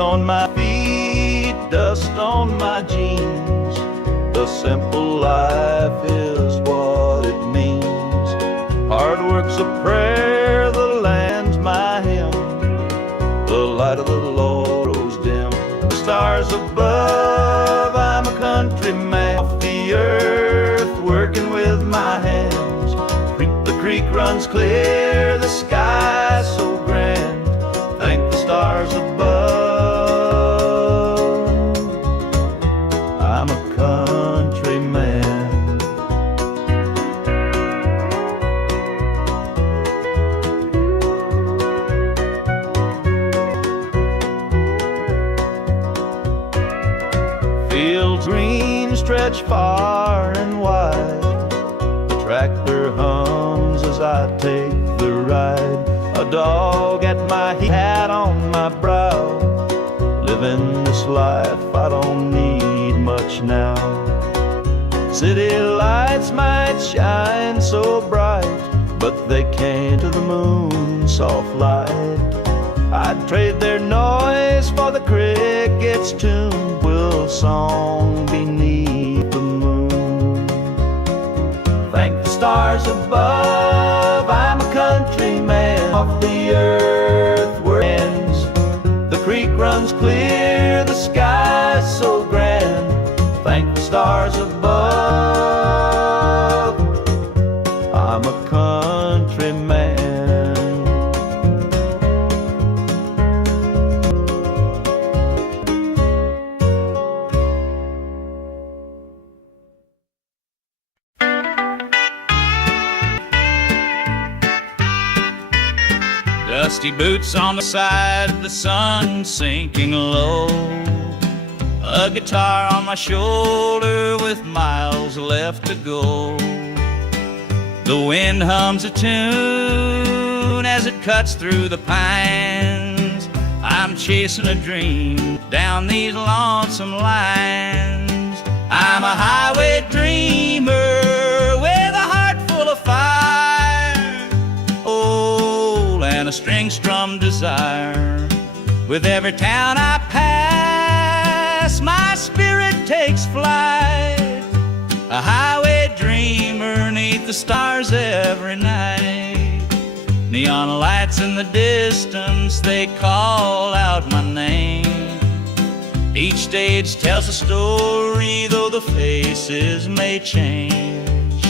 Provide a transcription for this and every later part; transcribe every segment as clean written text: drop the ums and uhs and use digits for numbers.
on my feet, dust on my jeans. The simple life is what it means. Hard work's a prayer, the land's my hymn. The light of the Lord grows dim. The stars above, I'm a countryman. Off the earth, working with my hands. The creek runs clear, the sky's so grand. Thank the stars above, I'm a countryman. Fields green stretch far and wide. The tractor hums as I take the ride. A dog at my heel, hat on my brow. Living this life, I don't need much now. City lights might shine so bright, but they can't to the moon's soft light. I'd trade their noise for the cricket's tune. Will song beneath the moon. Thank the stars above, I'm a countryman. Off the earth where it ends, the creek runs clear, the sky's so grand. Thank the stars above, I'm a countryman. Dusty boots on the side, the sun sinking low. A guitar on my shoulder with miles left to go. The wind hums a tune as it cuts through the pines. I'm chasing a dream down these lonesome lines. I'm a highway dreamer with a heart full of fire, oh, and a string-strummed desire. With every town I pass, my spirit takes flight. A highway dreamer 'neath the stars every night. Neon lights in the distance, they call out my name. Each stage tells a story, though the faces may change.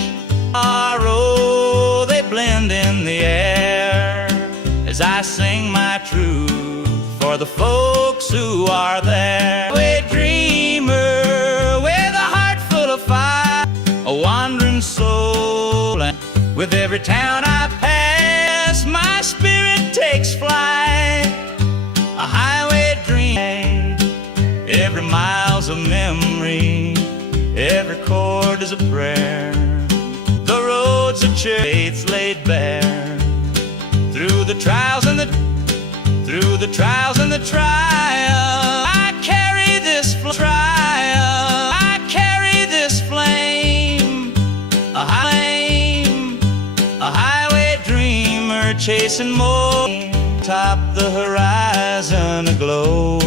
Tomorrow they blend in the air as I sing my truth for the folks who are there. A dreamer with a heart full of fire, a wandering soul, and with every town I pass, my spirit takes flight. A highway dream, every mile's a memory, every chord is a prayer. The roads of faith's laid bare. Through the trials and the trial, I carry this trial, I carry this flame. A highway dreamer chasing more. Top the horizon aglow,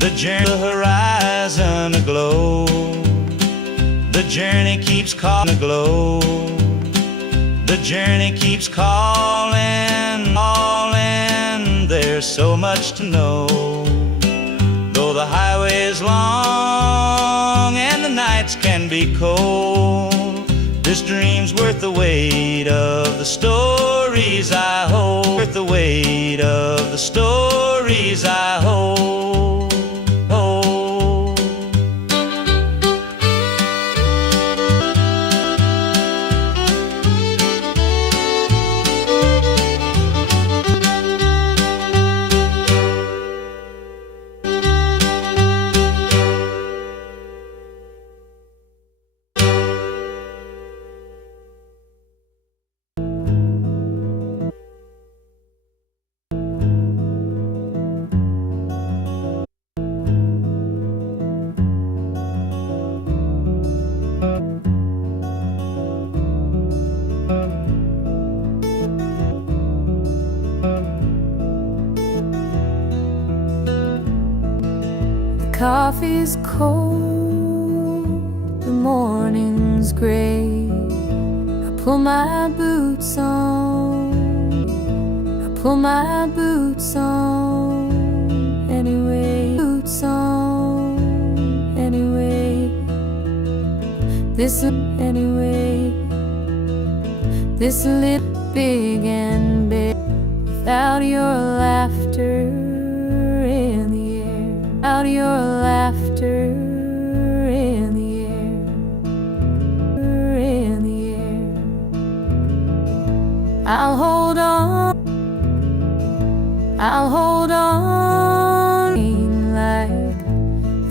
the horizon aglow. The journey keeps calling aglow. The journey keeps calling, calling. There's so much to know. Though the highway is long and the nights can be cold, this dream's worth the weight of the stories I hold. Worth the weight of the stories I hold. coffee's cold, the morning's gray. I pull my boots on, I pull my boots on anyway, boots on anyway. This anyway, this little big and big, without your laughter in the air, without your laughter in the air, in the air. I'll hold on, I'll hold on, like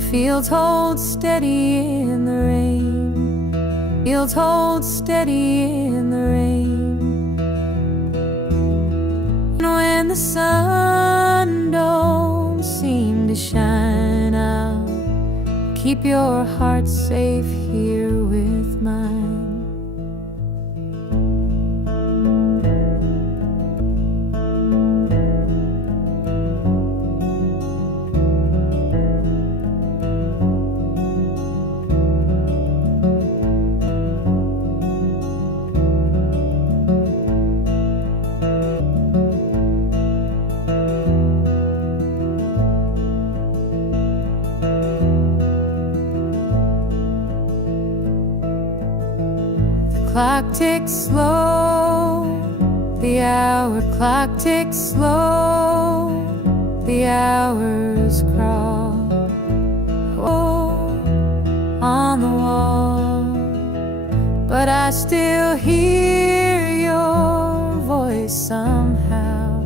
fields hold steady in the rain, fields hold steady in the rain. When the sun don't seem to shine out, keep your heart safe here with mine. Clock ticks slow, the hour clock ticks slow, the hours crawl on the wall, but I still hear your voice somehow.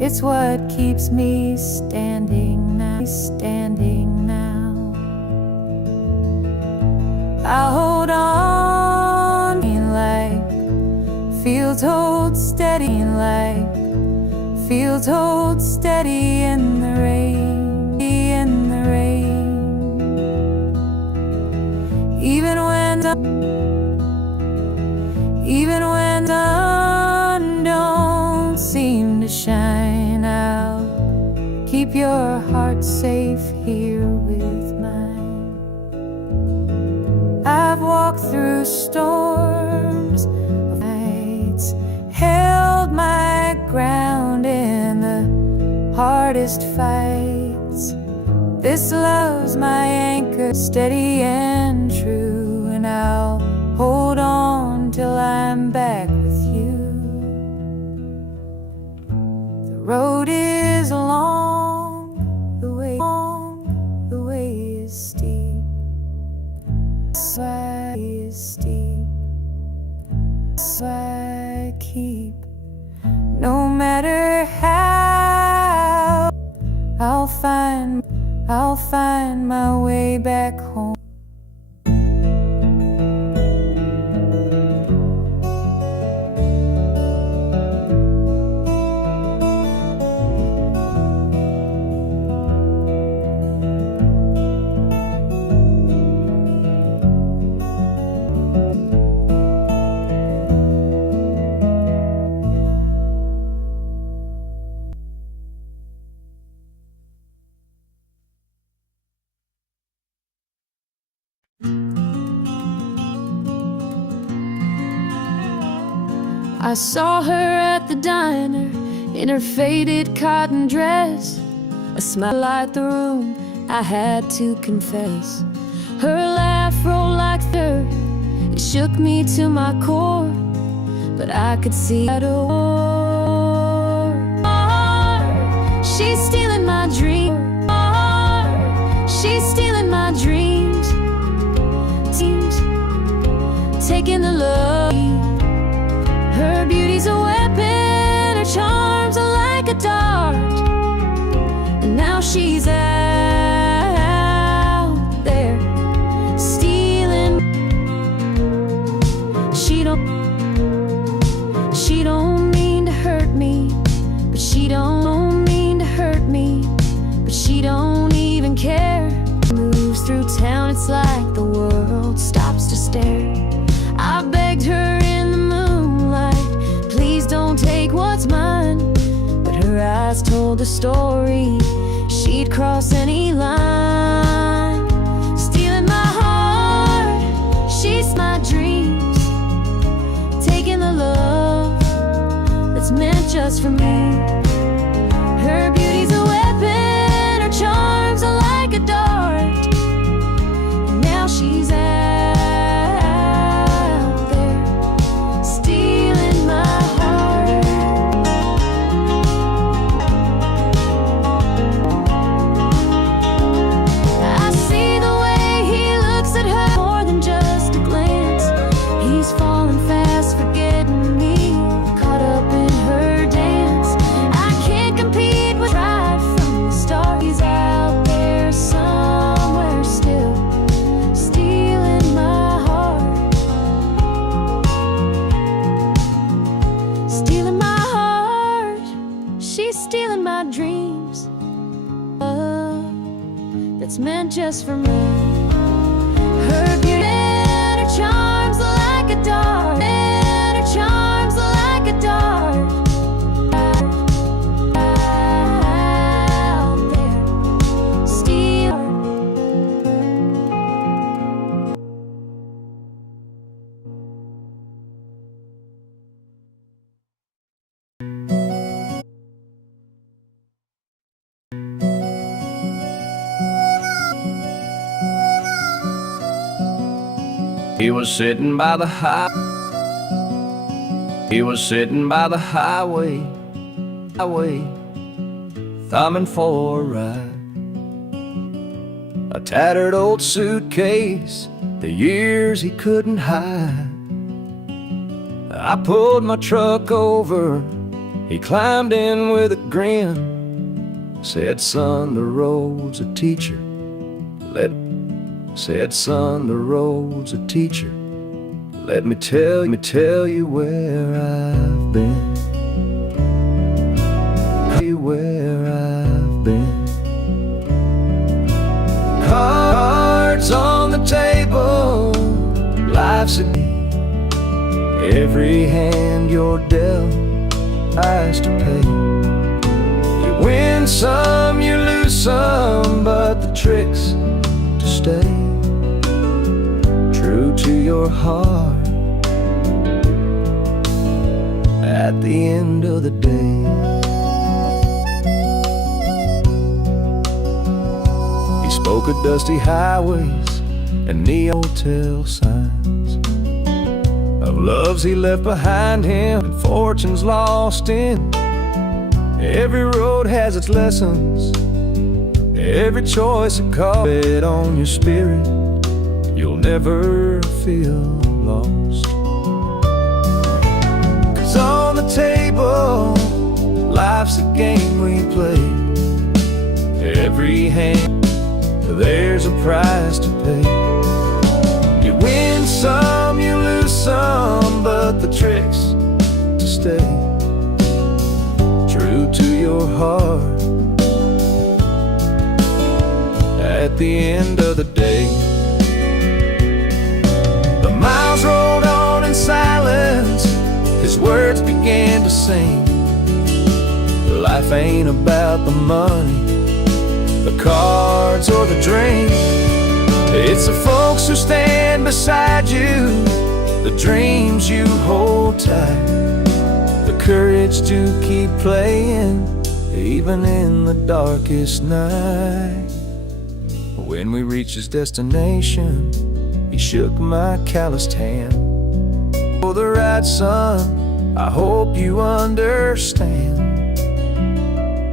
It's what keeps me standing now, standing now. I'll hold on like fields hold steady, like fields hold steady in the rain, in the rain. Even when the sun don't seem to shine out, keep your heart safe here with mine. I've walked through storms, nights, held my ground in the hardest fights. This love's my anchor, steady and true, and I'll hold on till I'm back with you. The road is long, the way is steep, so I is steep, so I keep. No matter how, I'll find my way back home. I saw her at the diner in her faded cotton dress, a smile light the room, I had to confess. Her laugh rolled like thunder, it shook me to my core, but I could see at a war. She's stealing my dream, she's stealing my dreams, taking the love. Her beauty's a weapon, her charms are like a dart, and now she's out there stealing. She don't mean to hurt me, but she don't mean to hurt me, but she don't even care. Moves through town, it's like the world stops to stare. I begged her in the moonlight, please don't take what's mine, but her eyes told a story. she'd cross any line, stealing my heart. She's my dreams, taking the love that's meant just for me. Her beauty's a weapon, her charms are like a dart. And now she's out there, stealing my heart. I see the way he looks at her, more than just a glance. He's falling fast, forgetting me, caught up in her dance. I can't compete with, tried from the start. He's out there somewhere still, stealing my heart, stealing my heart. She's stealing my dreams, that's meant just for me. Her beauty and her charms are like a dart, and her charms are like a dart. Out there, steal. He was sitting by the highway, thumbing for a ride. A tattered old suitcase, the years he couldn't hide. I pulled my truck over, he climbed in with a grin. Said, son, the road's a teacher. Said, son, the road's a teacher. Let me tell you where I've been. Tell you where I've been. Cards on the table, life's a game. Every hand you're dealt, price to pay. You win some, you lose some, but the trick's to stay true to your heart at the end of the day. He spoke of dusty highways and neon hotel signs, of loves he left behind him and fortunes lost in. Every road has its lessons, every choice a call. Bet on your spirit, you'll never feel lost. 'Cause on the table, life's a game we play. Every hand, there's a price to pay. You win some, you lose some, but the trick's to stay true to your heart at the end of the day. The miles rolled on in silence, his words began to sing. Life ain't about the money, the cards or the drink. It's the folks who stand beside you, the dreams you hold tight, the courage to keep playing even in the darkest night. When we reached his destination, he shook my calloused hand. For the right, son, I hope you understand.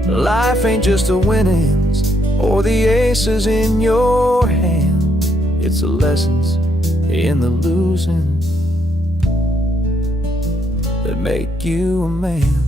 Life ain't just the winnings or the aces in your hand. It's the lessons in the losing that make you a man.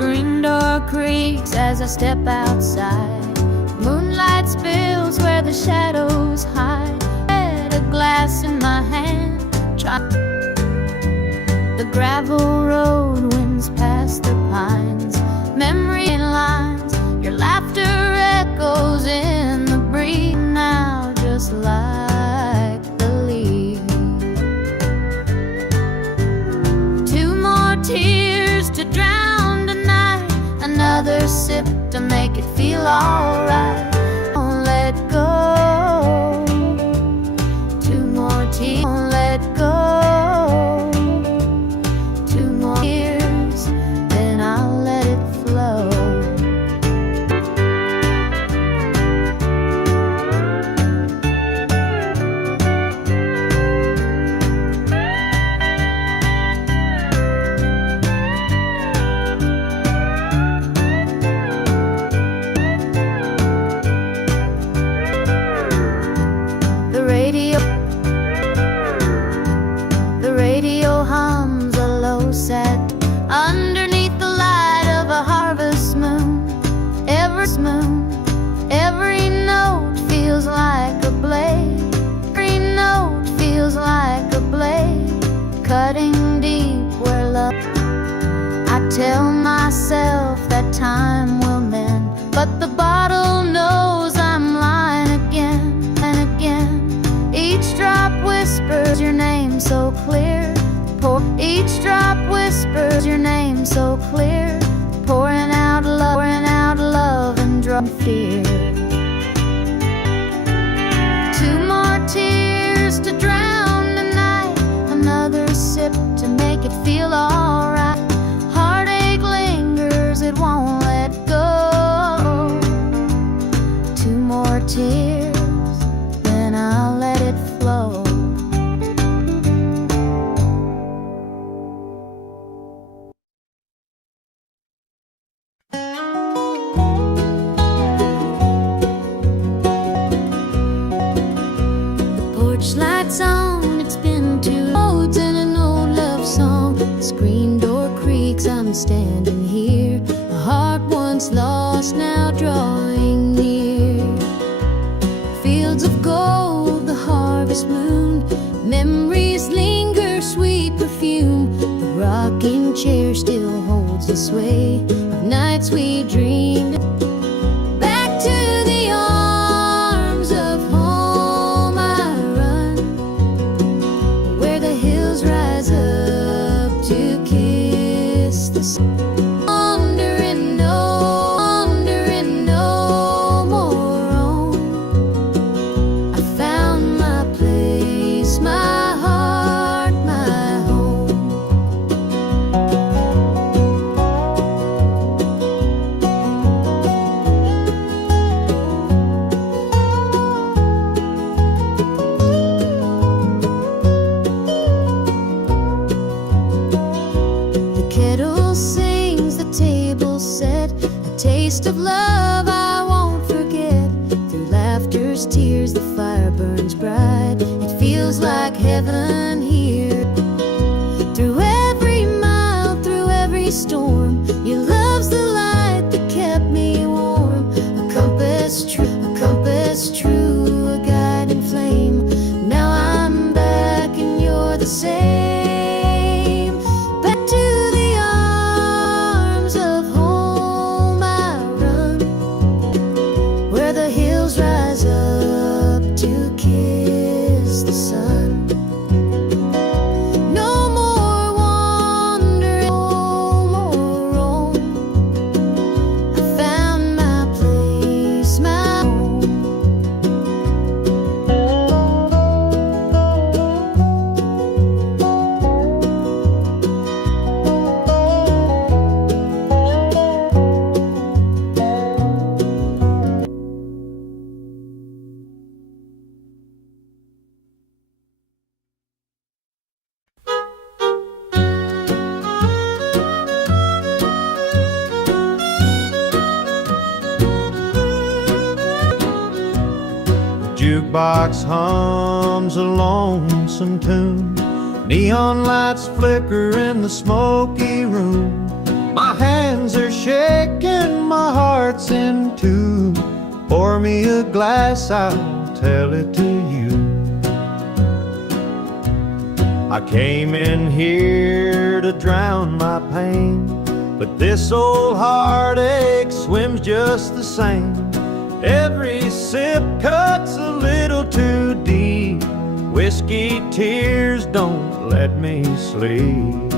Screen door creaks as I step outside. Moonlight spills where the shadows hide. Had a glass in my hand. The gravel road winds past the pines. Memory lines, your laughter echoes in the breeze now, just like the leaves. Two more tears to drown tonight, another sip to make it feel alright. Don't let go. Two more tears. Don't let go. Two more tears, then I'll let it flow. The radio hums a low set underneath the light of a harvest moon. Every note feels like a blade. Every note feels like a blade, cutting deep where love. I tell myself that time will mend, but the bottle knows I'm lying again and again. Each drop whispers your name so clear. Each drop whispers your name so clear. Pouring out love and drum fear. Two more tears to drown tonight, another sip to make it feel alright. Heartache lingers, it won't let go. Two more tears, then I'll let it flow. Porch lights on, it's been 2 roads and an old love song. The screen door creaks, I'm standing here. A heart once lost, now drawing near. Fields of gold, the harvest moon. Memories linger, sweet perfume. The rocking chair still holds the sway of nights we dreamed. Back to the arms of home I run, where the hills rise up to kiss the sun. Wandering no more on. I found my place, my heart, my home. The kettle sings, the table set, a taste of love I won't forget. Through laughter's tears, the fire burns bright. It feels like heaven here. Through every mile, through every storm, your love's the light that kept me warm. A compass true, a guiding flame. Now I'm back and you're the same. Back to the arms of home I run, where the hills rise up to kiss the sun. No more wandering, no more roam. I found my place, my home. Jukebox hums a lonesome tune. Neon lights flicker in the smoky room. My hand hands are shaking, my heart's in two. Pour me a glass, I'll tell it to you. I came in here to drown my pain, but this old heartache swims just the same. Every sip cuts a little too deep. Whiskey tears don't let me sleep.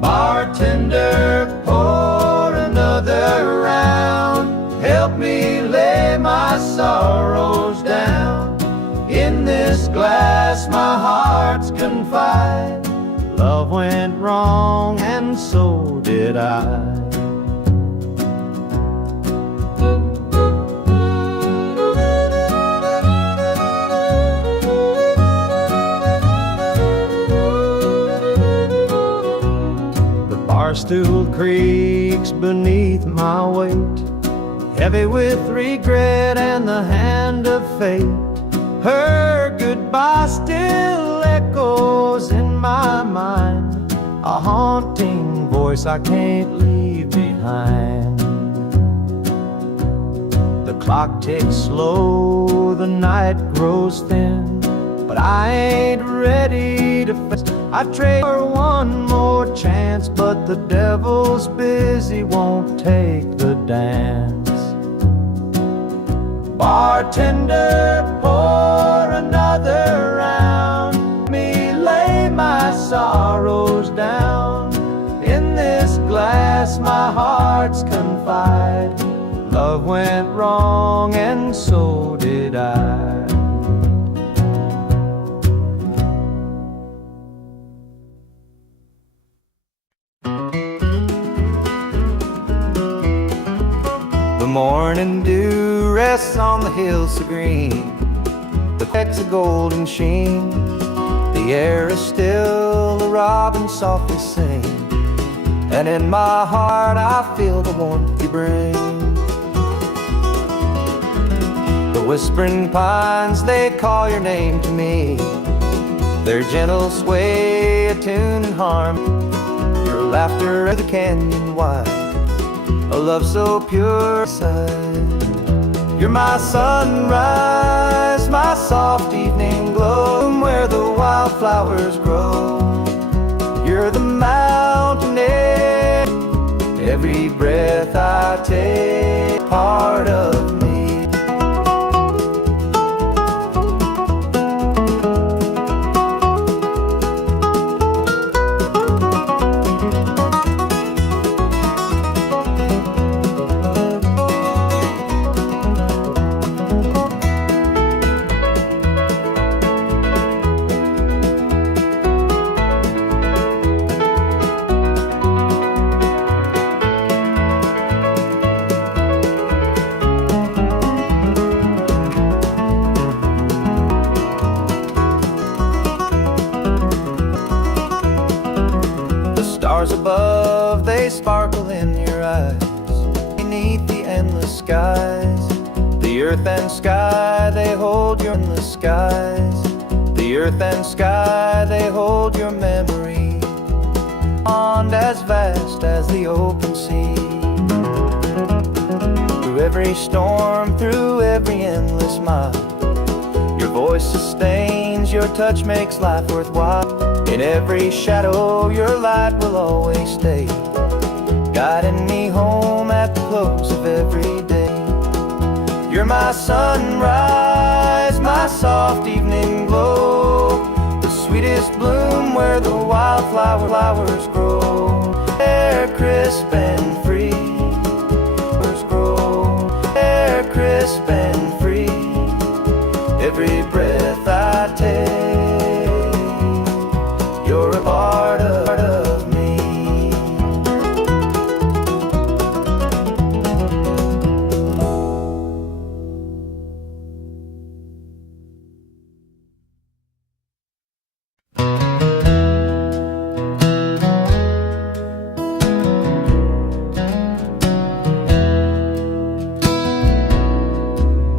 Bartender, pour another round. Help me lay my sorrows down. In this glass my heart's confide. Love went wrong and so did I. Barstool creaks beneath my weight, heavy with regret and the hand of fate. Her goodbye still echoes in my mind, a haunting voice I can't leave behind. The clock ticks slow, the night grows thin, but I ain't ready to face. I trade for one more chance, but the devil's busy, won't take the dance. Bartender, pour another round. Me lay my sorrows down. In this glass my heart's confide. Love went wrong and so did I. The morning dew rests on the hills so green, the specks of golden sheen. The air is still, the robins softly sing, and in my heart I feel the warmth you bring. The whispering pines, they call your name to me, their gentle sway attuned and harmony. Your laughter of the canyon wide, a love so pure inside. You're my sunrise, my soft evening glow, where the wildflowers grow. You're the mountain air, every breath I take, part of me. Stars above, they sparkle in your eyes, beneath the endless skies. The earth and sky, they hold your endless skies. The earth and sky, they hold your memory, beyond as vast as the open sea. Through every storm, through every endless mile, your voice sustains, your touch makes life worthwhile. In every shadow, your light will always stay, guiding me home at the close of every day. You're my sunrise, my soft evening glow, the sweetest bloom where the wildflowers grow. Air crisp and free, flowers grow. Air crisp and free, every breath I take. You're a part of me.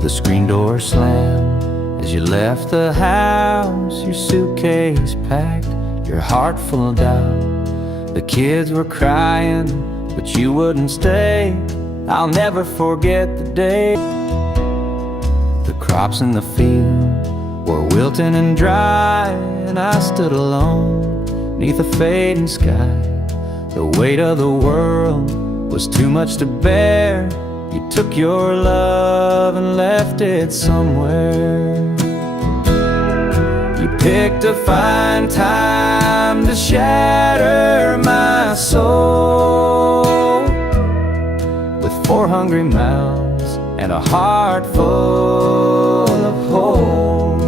The screen door slammed as you left the house, your suitcase packed, your heart full of doubt. The kids were crying, but you wouldn't stay. I'll never forget the day. The crops in the field were wilting and dry, and I stood alone neath a fading sky. The weight of the world was too much to bear. You took your love and left it somewhere. You picked a fine time to shatter my soul with 4 hungry mouths and a heart full of holes.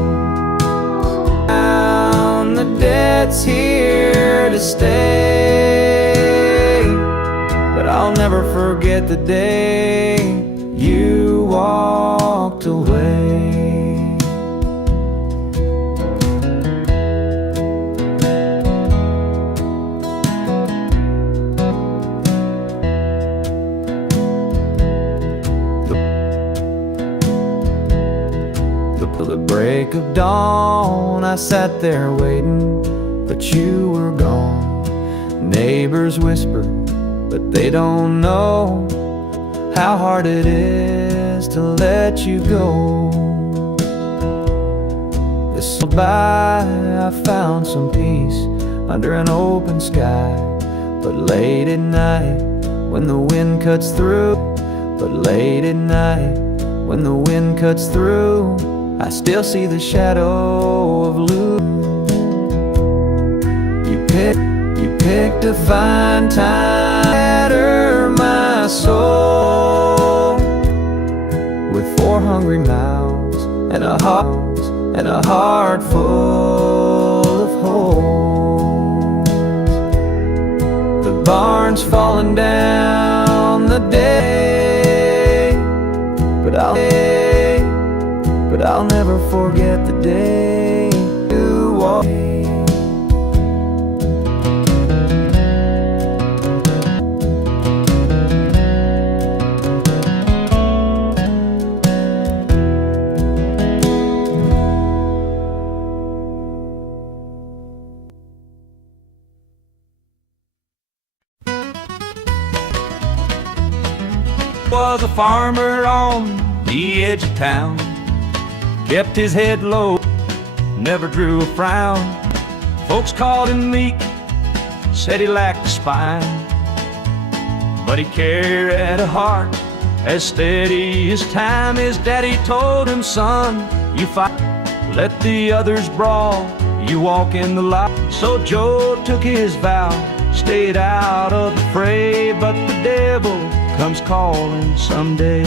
Down the debt's here to stay, but I'll never forget the day you walked away. The break of dawn, I sat there waiting, but you were gone. Neighbors whispered, but they don't know how hard it is to let you go. This by I found some peace under an open sky. But late at night, when the wind cuts through, when the wind cuts through, I still see the shadow of Lou. You picked a fine time to shatter my soul with 4 hungry mouths and a heart full of holes. The barn's falling down the day, but I'll never forget the day you walked away. Was a farmer on the edge of town, kept his head low, never drew a frown. Folks called him meek, said he lacked a spine, but he carried a heart as steady as time. His daddy told him, son, you fight, let the others brawl, you walk in the light. So Joe took his vow, stayed out of the fray, but the devil comes calling someday.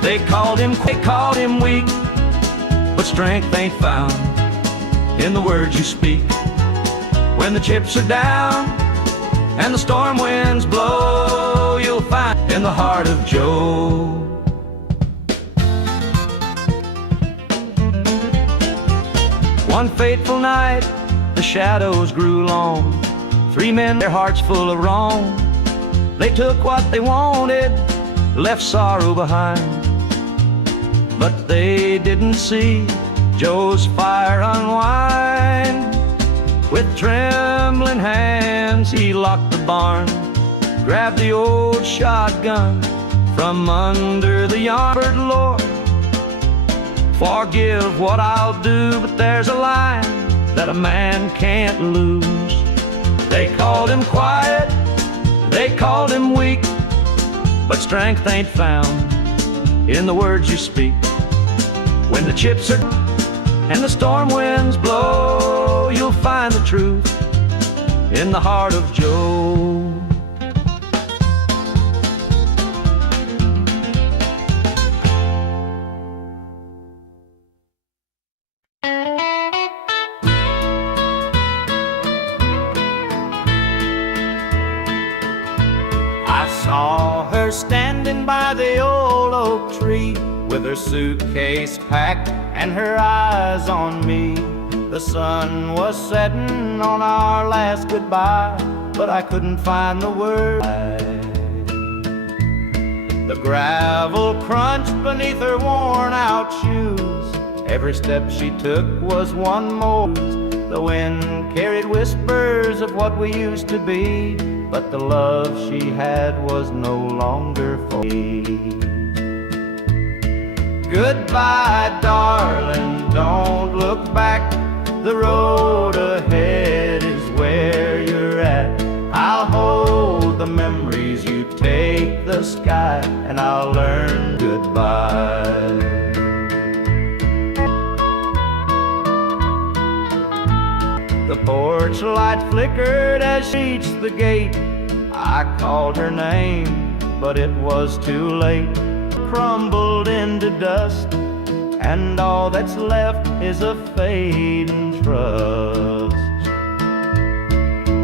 They called him weak, but strength ain't found in the words you speak. When the chips are down and the storm winds blow, you'll find in the heart of Joe. One fateful night, the shadows grew long. 3 men, their hearts full of wrong. They took what they wanted, left sorrow behind. But they didn't see Joe's fire unwind. With trembling hands he locked the barn, grabbed the old shotgun from under the yard. Lord, forgive what I'll do, but there's a line that a man can't lose. They called him quiet, they called him weak, but strength ain't found in the words you speak. When the chips are and the storm winds blow, you'll find the truth in the heart of Joe. I saw her standing by the old oak tree, with her suitcase packed and her eyes on me. The sun was setting on our last goodbye, but I couldn't find the word. The gravel crunched beneath her worn out shoes. Every step she took was one more. The wind carried whispers of what we used to be, but the love she had was no longer for me. Goodbye, darling, don't look back. The road ahead is where you're at. I'll hold the memories, you take the sky, and I'll learn goodbye. The porch light flickered as she reached the gate. I called her name, but it was too late. Crumbled into dust, and all that's left is a fading trust.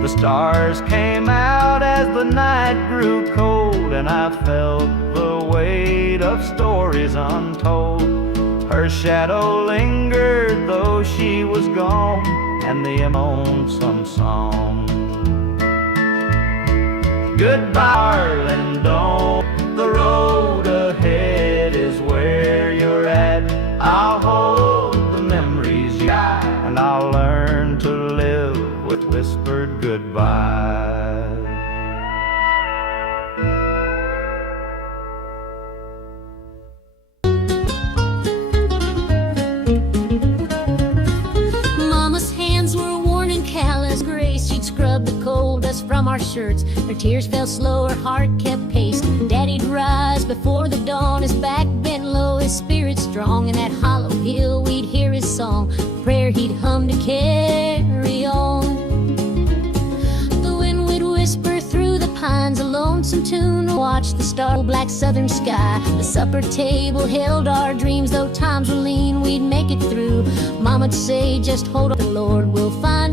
The stars came out as the night grew cold, and I felt the weight of stories untold. Her shadow lingered though she was gone, and the lonesome song. Goodbye, darling, don't. The road ahead is where you're at. I'll hold the memories you got, and I'll learn to live with whispered goodbye. Scrubbed the coal dust from our shirts. Her tears fell slow, her heart kept pace. Daddy'd rise before the dawn, his back bent low, his spirit strong. In that hollow hill we'd hear his song, prayer he'd hum to carry on. The wind would whisper through the pines, a lonesome tune. Watch the star-black southern sky. The supper table held our dreams, though times were lean, we'd make it through. Mama'd say, just hold on, the Lord will find